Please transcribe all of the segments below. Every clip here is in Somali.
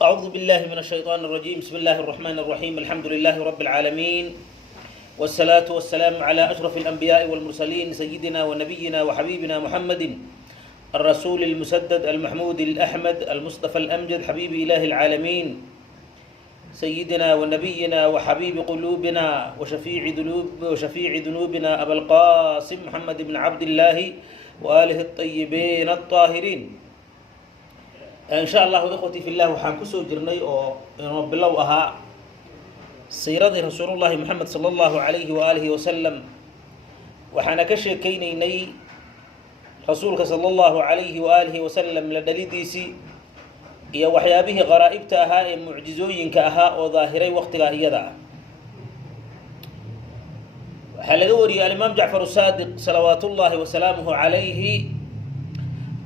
أعوذ بالله من الشيطان الرجيم. بسم الله الرحمن الرحيم. الحمد لله رب العالمين، والصلاة والسلام على أشرف الأنبياء والمرسلين سيدنا ونبينا وحبيبنا محمد الرسول المسدد المحمود الأحمد المصطفى الأمجد حبيب إله العالمين سيدنا ونبينا وحبيب قلوبنا وشفيع ذنوبنا أبا القاسم محمد بن عبد الله وآله الطيبين الطاهرين. إن شاء الله إخوتي في الله وحان كسو جرني أو بالله أها سيرة رسول الله محمد صلى الله عليه وآله وسلم وحان كشي كيني رسولك صلى الله عليه وآله وسلم لدليديسي يا وحيابه غرائبتها معجزوين كأها وظاهري وقتها إيضا حلقوري الإمام جعفر الصادق صلوات الله وسلامه عليه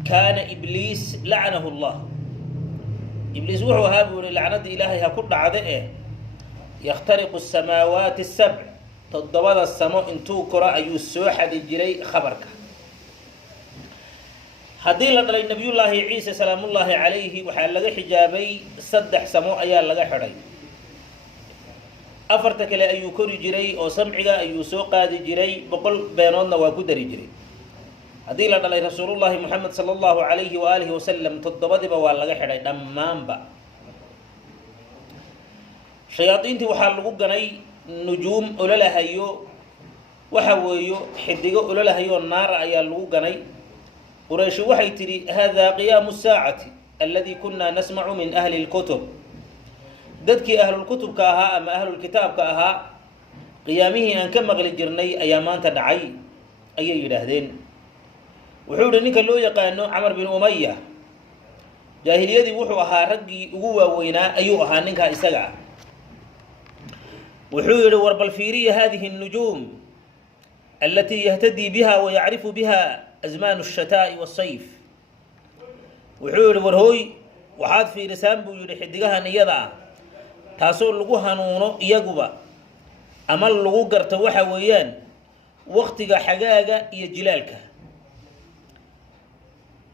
كان إبليس لعنه الله. إبليس وحو هابون لعنة إلهي هكذا عدئه يخترق السماوات السبع تضوض السماء انتو كرا يسوح الجري خبرك هذه لدى النبي الله عيسى سلام الله عليه وحال لغا حجابي صدح سماء أيال لغا حري أفرتك لأيو كري جري أو سمعك أيو سوقا جري بقول بينونا وكدري جري هذه لدى رسول الله محمد صلى الله عليه وآله وسلم تضبط بوال لغا حري دمان با شياطين تي وحال لغو غني نجوم أولا هيو وحويو حدقو أولا هيو النار أيال لغو غني قريش وحي تري هذا قيام الساعة الذي كنا نسمع من أهل الكتب ددك أهل الكتب كاها أما أهل الكتاب كاها قيامه أن كم مغل الجرني أيامان تدعي أي يدهدين وحول نيك اللو يقانو عمر بن أمية جاهلية دي وحوها رقي قوة وينا أيوها نيكا إساقع وحول ورب الفيرية هذه النجوم التي يهتدي بها ويعرف بها أزمان الشتاء والصيف وحول ورهوي وحاد في رسام بيوري حدقها نيضا تاسول لغوها نونو يقبا أمال لغو قرتوحا ويان وقتك حقاقا يجلالك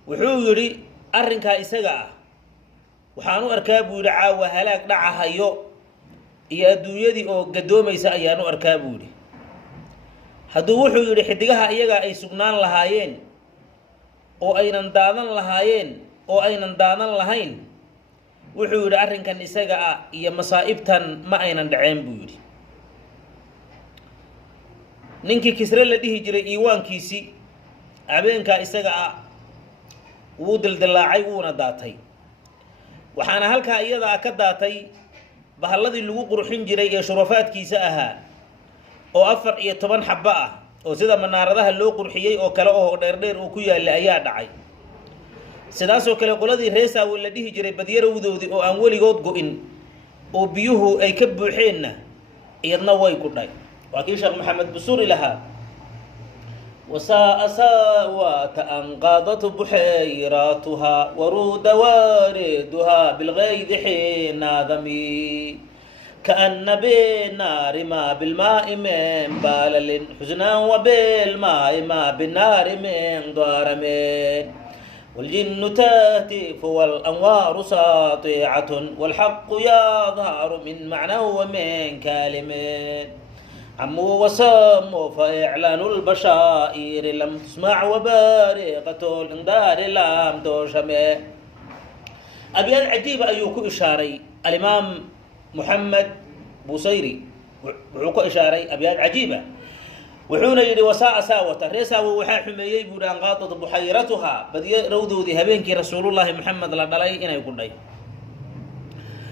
وحول أرنكا إساقا وحانو أركابو يرعا وهلاك دعها يو يادو يدي أو قدومي سأيانو أركابو يري hadduu wuxuu yidhi xidigaha iyaga ay sugnaan lahaayeen oo aynan daadan lahaayeen oo aynan daadan lahayn wuxuu yidhi arrinkan isaga ah iyo masaa'ibtan ma aynan dhaceen buu yidhi ninkii kisre la dhihi jiray iiwaankiisii habeenkaa isaga ah wuu dildilaacay wuuna daatay waxaana halkaa iyada ka daatay bahalladii lagu qurxin jiray ee shurafaadkiisa ahaa oo 14 xabba ah oo sida manaaradaha loo qurxiyay oo kale oo dheer oo ku yaala ayaa dhacay sidaas oo kale qoladii reesa wala dhihi jiray badiyarowdoodii oo aan waligood go'in oo biyuhu ay ka buuxeenna iyadna way ku dhay waa kii sheekh maxamed busuri lahaa وساء أنقاضت بحيراتها ورود واردها بالغيظ حين ذمي كأن بالنار ما بالماء من بالل حزنا وبالماء ما بالنار من ضارم والجن تهتف والأنوار ساطعة والحق يظهر من معنى ومن كلم عموا وسموا فإعلان البشائر لم تسمع وبارقة الإنذار لم تشمع أبيات عجيبة أيوكو إشاري الإمام محمد بوصيري وحكو إشاري أبيات عجيبة وحونا يدي وساء ساوة ريسا ووحا حميي بودان غاطة بحيرتها بدي رودو دي هبينك رسول الله محمد لدلي إنا يقول لي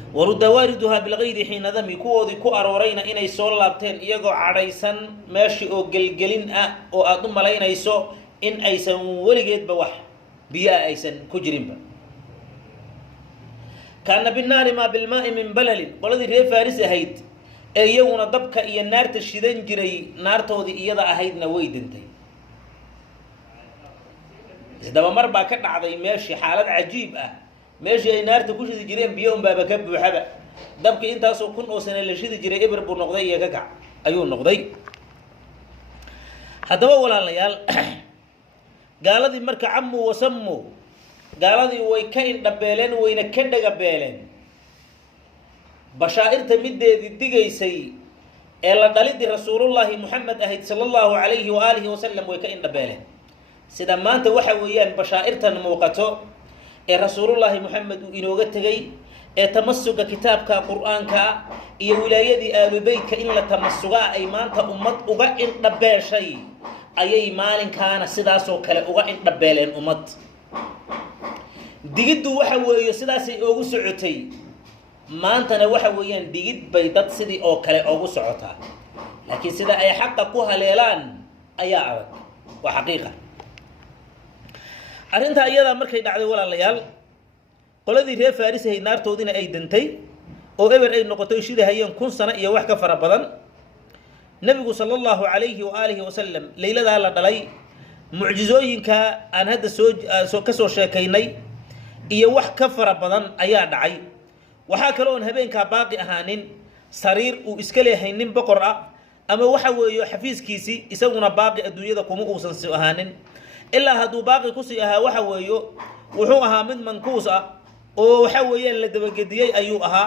ورد واردها بالغير حين ذمي كوودي كو أرورينا إنا يسول لابتين إيقو عريسان ماشي أو قلقلين أو أضم لينا يسو إن أيسان ولقيت بوح بيا أيسان كجرين با كان بالنار ما بالماء من بلل ولدي ري فارس هيد ايونا دبك iyo naarta shidan jiray naartoodi iyada ahaydna way dintay isdaba mar baa ka dhacday meeshii xaalad cajiib ah meeshii ay naarta ku shidi jireen biyo baaba ka buuxaba dabka intaas oo kun oo sano la shidi jiray ibr buu noqday iyo ka kac ayuu noqday hadaba walaalayaal gaaladii marka ammu wasammu gaaladii way ka indhabeeleen wayna ka dhaga beeleen bashaa'irta middeedii digaysay ee la dhalidii rasuulullaahi muxamed ahayd sala allahu calayhi wa aalihi wasalam way ka indhabeeleen sida maanta waxa weeyaan bashaa'irtan muuqato ee rasuulullaahi muxamed uu inooga tegey ee tamasuga kitaabka qur'aanka iyo wilaayadii aalubeytka in la tamasugaa ay maanta ummad uga indhabeeshay ayay maalinkaana sidaasoo kale uga indhabeeleen ummad digiddu waxa weeye sidaasay oogu socotay maantana waxa weeyaan digid bay dad sidii oo kale oogu socotaa laakiin sida ay xaqa ku haleelaan ayaa adag waa xaqiiqa arrintaa iyadaa markay dhacday walaalayaal qoladii reer faaris ahayd naartoodiina ay dantay oo eber ay noqotay shida hayeen 1000 sano iyo wax ka fara badan nabigu sallallahu alayhi wa alihi wasallam leeyladaa la dhalay mucjizooyinka aan hadda ka soo sheekaynay iyo wax ka fara badan ayaa dhacay waxaa kale oo habeenka baaqi ahaanin sariir uu iska leeyahay nin boqor ah ama waxa weeyo xafiiskiisi isaguna baaqi adduunyada kuma uusan soo ahaanin ilaa hadduu baaqi ku sii ahaa waxa weeyo wuxuu ahaa mid mankuus ah oo waxa weeyaan la dabagediyay ayuu ahaa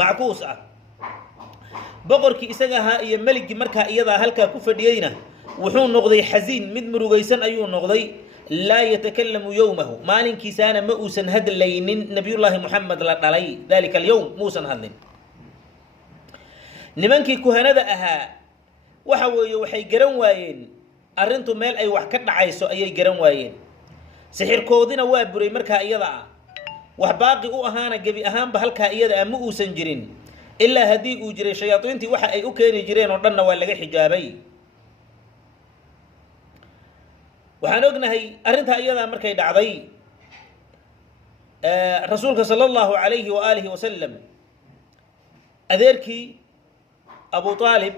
mackuus ah boqorkii isaga ahaa iyo maligii markaa iyadaa halkaa ku fadhiyeyna wuxuu noqday xasiin mid murugaysan ayuu noqday laa yatakallamu yowmahu maalinkiisaana ma uusan hadlaynin nabiyullaahi muxamed la dhalay dalika alyowm muusan hadlin nimankii kuhanada ahaa waxa weeye waxay garan waayeen arrintu meel ay wax ka dhacayso ayay garan waayeen sixirkoodina waa buray markaa iyada ah wax baaqi u ahaana gebi ahaanba halkaa iyada ah ma uusan jirin ilaa haddii uu jiray shayaadiintii waxa ay u keeni jireen oo dhanna waa laga xijaabay waxaan ognahay arrintaa iyadaa markay dhacday rasuulka sala allahu calayhi wa aalihi wasalam adeerkii abu aalib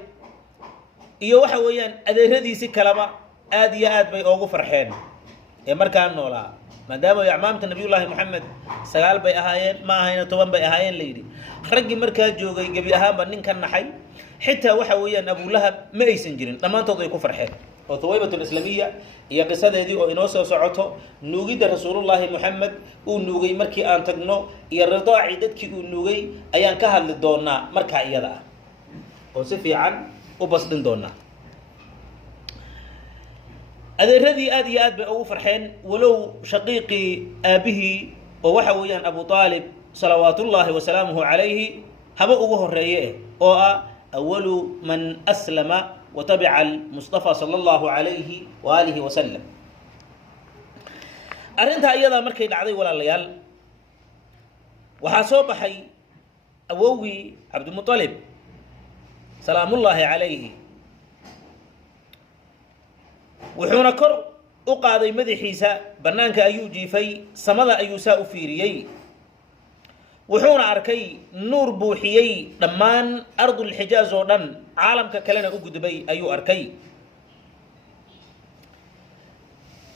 iyo waxa weeyaan adeeradiisi kaleba aad iyo aad bay oogu farxeen ee markaa noolaa maadaama acmaamta nabiyullaahi muxamed 9 bay ahaayeen ma ahayna 10 bay ahaayeen la yidhi raggii markaa joogay gebi ahaanba ninka naxay xitaa waxa weeyaan abulahab ma aysan jirin dhammaantood way ku farxeen oo thawaybatul islaamiya iyo qisadeedii oo inoo soo socoto nuugidda rasuulullaahi muxamed uu nuugay markii aan tagno iyo ridaaci dadkii uu nuugay ayaan ka hadli doonaa markaa iyada ah oo si fiican u basdhin doonaa adeeradii aad iyo aad bay ugu farxeen walow shaqiiqii aabihii oo waxa weeyaan abu aalib salawaatullaahi wasalaamuhu calayhi haba ugu horeeye oo ah awalu man aslama وتبع المصطفى صلى الله عليه وآله وسلم أرنتها أيضا مركي دعدي ولا ليال وحاسوب حي أووي عبد المطلب سلام الله عليه وحونا كر أقاضي مدحيسا بنانك أيوجي في سمد أيوساء فيريي وحونا أركي نور بوحيي دمان أرض الحجاز ودن عالم كلنا أقدبي أيو أركي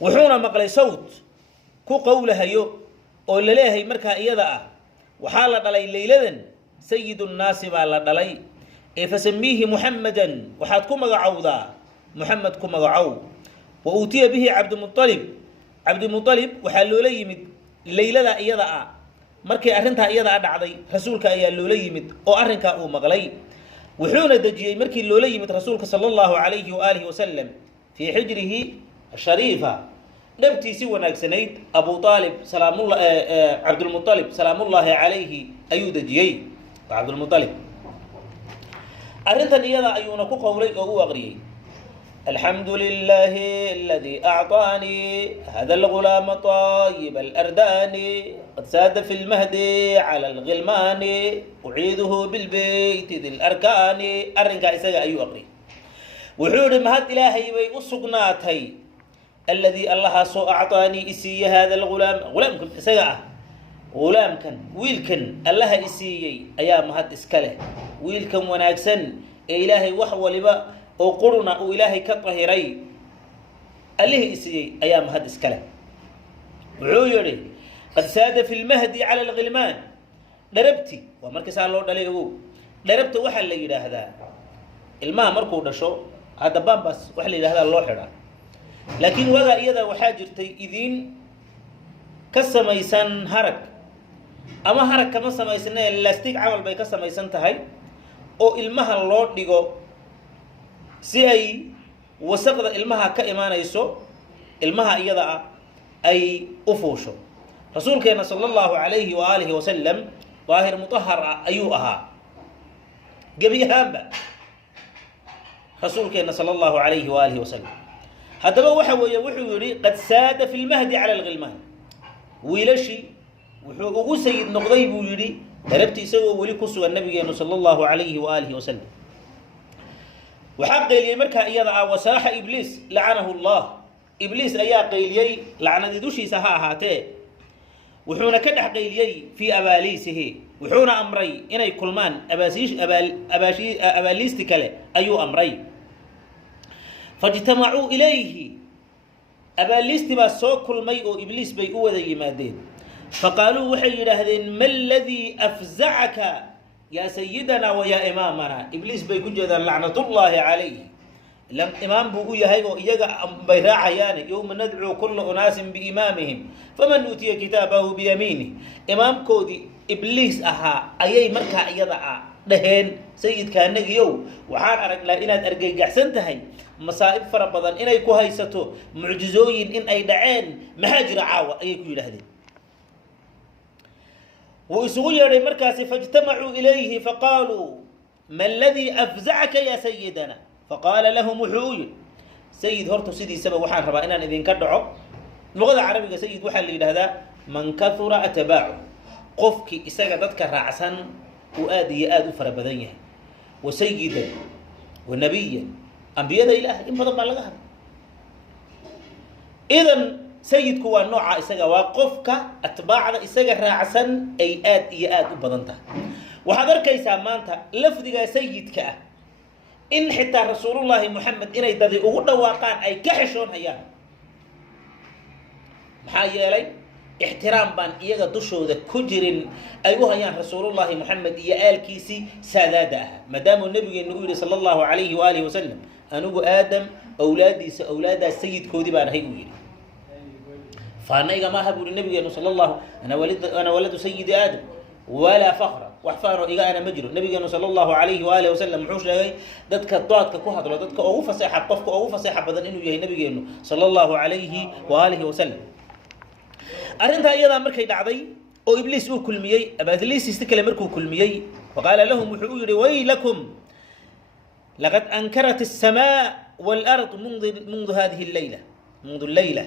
وحونا مقلي صوت كو قولها يو أو لليه مركها إيضا وحالة علي ليلذن سيد الناس على علي فسميه محمدا وحاد كما عوضا محمد كما عو وأوتي به عبد المطلب وحالو لي ليلذا إيضا markii arrinta iyada dhacday rasuulka ayaa loola yimid oo arrinka uu maqlay wuxuuna dajiyay markii loola yimid rasuulka sallallahu alayhi wa alihi wasallam fi hijrihi shariifa dhabtiisi wanaagsanayd abu aalib abdul muttalib salaamullahi alayhi ayuu dajiyay abdul muttalib arrintan iyada ayuuna ku qowlay oo uu aqriyay الحمد لله الذي أعطاني هذا الغلام طيب الأردان قد ساد في المهد على الغلمان أعيده بالبيت ذي الأركان أرنك إساق أيو أقري وحور مهد إلهي ويأسقناتي الذي الله سو أعطاني إسي هذا الغلام غلام كن إساق غلام كان ويل كان الله إسي أيام مهد إسكاله ويل كان وناكسن إلهي وحوى لبا oo quruna uu ilaahay ka tahiray alihi isii ayaa mahad iskale wuxuu yiri qad saada fil mahdi ala al ghilman darabti waa markii saa loo dhalay ugu darabta waxa la yiraahdaa ilmaha markuu dhasho hada bambas waxa la yiraahdaa loo xidhaa laakiin waga iyada waxa jirtay idin ka samaysan harag ama harag kama samaysnee lastig camal bay ka samaysan tahay oo ilmaha loo dhigo si ay wasaqda ilmaha ka imaanayso ilmaha iyada ah ay u fuusho rasuulkeena sallallahu alayhi wa alihi wa sallam daahir mutahhar ayuu ahaa gabi ahaanba rasuulkeena sallallahu alayhi wa alihi wa sallam haddaba waxa weeye wuxuu yidhi qad saada fi lmahdi cala alghilmaan wiilashii wuxuu ugu sayid noqday buu yidhi darabti isagoo weli ku sugan nabigeenu sallallahu alayhi wa alihi wa sallam waxaa qayliyey markaa iyada ah wasaaxa ibliis lacanahu allah ibliis ayaa qayliyey lacnadi dushiisa ha ahaatee wuxuuna ka dhex qayliyey fii abaaliisihi wuxuuna amray inay kulmaan abaaliisti kale ayuu amray fajtamacuu ilayhi abaaliisti baa soo kulmay oo ibliis bay u wada yimaadeen faqaaluu waxay yidhaahdeen ma aladii afzacaka yaa sayidana wa yaa imaamana ibliis bay ku jeedaan lacnatullaahi calayh imaam buu u yahay oo iyaga bay raacayaane yowma nadcuu kulla unaasin biimaamihim faman uutiya kitaabahu biyamiinih imaamkoodii ibliis ahaa ayay markaa iyada ah dhaheen sayidkaanagiyow waxaan aragnaa inaad argagaxsan tahay masaa'ib fara badan inay ku haysato mucjizooyin in ay dhaceen maxaa jira caawa ayay ku yidhaahdeen wuu isugu yeedhay markaasi faijtamacuu ilayhi faqaaluu ma aladii afzacaka yaa sayidana faqaala lahum wuxuu u yidhi sayid horta sidiisaba waxaan rabaa inaan idinka dhaco luqada carabiga sayid waxaa la yidhaahdaa man kahura atbaacu qofkii isaga dadka raacsan uu aad iyo aad u fara badan yahay wa sayidan wa nabiyan ambiyada ilaahay in badan baa laga hadla idan sayidku waa nooca isaga waa qofka atbaacda isaga raacsan ay aad iyo aad u badan tahay waxaad arkaysaa maanta lafdiga sayidka ah in xitaa rasuulullaahi moxamed inay dadi ugu dhawaaqaan ay ka xeshoon hayaan maxaa yeelay ixtiraam baan iyaga dushooda ku jirin ay u hayaan rasuulullaahi moxamed iyo aalkiisii saadaada ah maadaamuu nabigeenu u yidhi sala allahu calayhi waalihi wasalam anigu aadam awlaadiisa awlaadaas sayidkoodii baan ahay uu yidhi faanayga maaha buu yihi nabigeenu sala allahu ana waladu sayidi aadam walaa fakra wax faanoo iga ana ma jiro nabigeenu sala allahu calayhi waalihi wasalam muxuu sheegay dadka doodka ku hadlo dadka ugu faseexa qofka ugu faseexa badan inuu yahay nabigeenu sala allahu calayhi waalihi wasalam arrintaa iyadaa markay dhacday oo ibliis uu kulmiyey abaadliisiisi kale markuu kulmiyey faqaala lahum wuxuu u yidhi waylakum laqad ankarat الsamaa wاlard mundu hadihi اleyla mundu leyla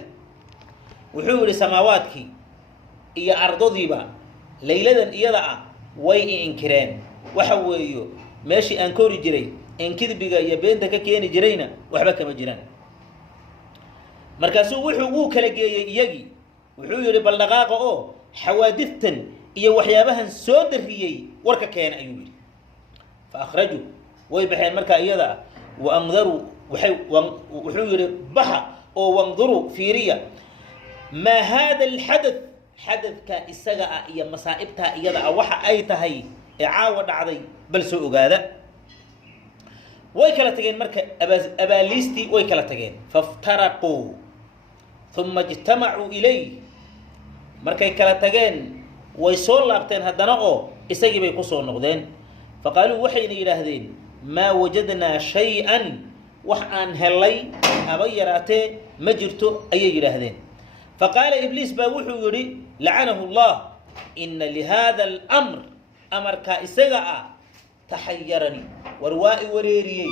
wuxuu yidhi samaawaadkii iyo ardodiiba layladan iyada ah way inkireen waxa weeyo meeshii aan kori jiray in kidbiga iyo beenta ka keeni jirayna waxba kama jiraan markaasuu wuxuu uu kala geeyey iyagii wuxuu yidhi bal dhaqaaqa oo xawaadiftan iyo waxyaabahan soo darriyey warka keena ayuu yidhi fa akhrajuu way baxeen markaa iyada ah wa andaruu wuxuu yidhi baxa oo wanduruu fiiriya maa haada alxadath xadadka isaga ah iyo masaa'ibtaa iyada ah waxa ay tahay ee caawa dhacday bal soo ogaada way kala tageen marka abaaliistii way kala tageen faftaraquu uma ijtamacuu ilayh markay kala tageen way soo laabteen haddana oo isagii bay ku soo noqdeen faqaaluu waxayna yidhaahdeen maa wajadnaa shay-an wax aan helay haba yaraatee ma jirto ayay yidhaahdeen faqaala ibliis baa wuxuu yidhi lacanahu allah ina lihada alamr amarkaa isaga ah taxayarani war waa i wareeriyey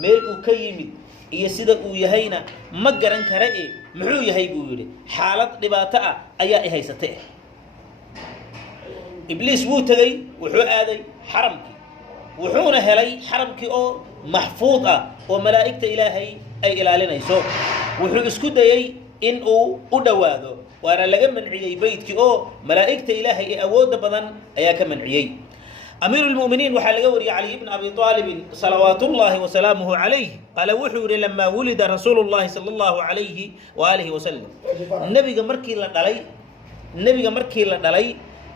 meel uu ka yimid iyo sida uu yahayna ma garan kara e muxuu yahay buu yidhi xaalad dhibaato ah ayaa i haysatay ibliis wuu tegey wuxuu aaday xaramkii wuxuuna helay xaramkii oo maxfuud ah oo malaa'igta ilaahay ay ilaalinayso wuxuu isku dayey in uu u dhowaado waana laga manciyey beydkii oo malaa'igta ilaahay ee awoodda badan ayaa ka manciyey أمير المؤمنين وحال قوري علي بن أبي طالب صلوات الله وسلامه عليه قال وحور لما ولد رسول الله صلى الله عليه وآله وسلم النبي مركي لدلي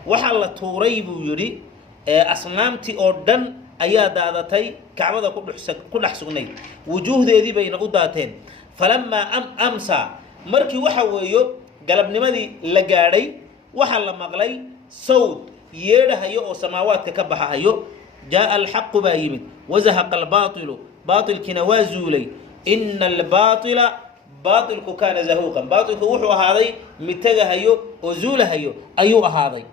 وحال توريب يري أصنامتي أردن أيا دادتي كعبة كل حسني وجوه ذي بين قداتين فلما أمسى مركي وحويو قلب نمدي لقاري وحال مغلي صوت يرهيو أو سماوات كبحهيو جاء الحق بايمن وزهق الباطل باطل كنوازولي إن الباطل باطل كان زهوقا باطل كوحو هذا متجهيو وزولهيو أيو هذا